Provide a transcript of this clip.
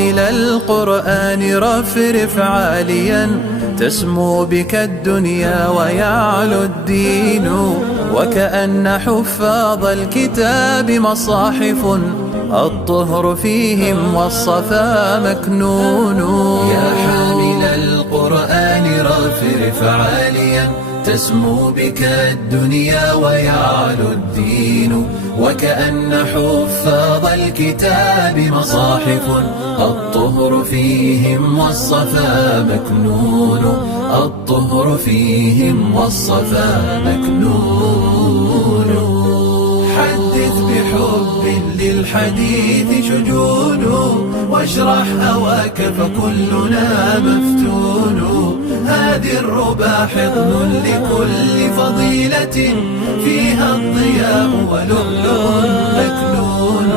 حامل القرآن رفرف عاليا، تسمو بك الدنيا ويعلو الدين. وكأن حفاظ الكتاب مصاحف، الطهر فيهم والصفا مكنون. يا حامل القرآن رفرف عاليا، تسمو بك الدنيا ويعلو الدين. وكأن حفاظ الكتاب مصاحف، الطهر فيهم والصفا مكنون. الطهر فيهم والصفا مكنون. حدث بحب للحديث شجون، واشرح هواك فكلنا مفتون. هذه الربا حضن لكل فضيلة، فيها الضياء ولؤلؤ مكنون.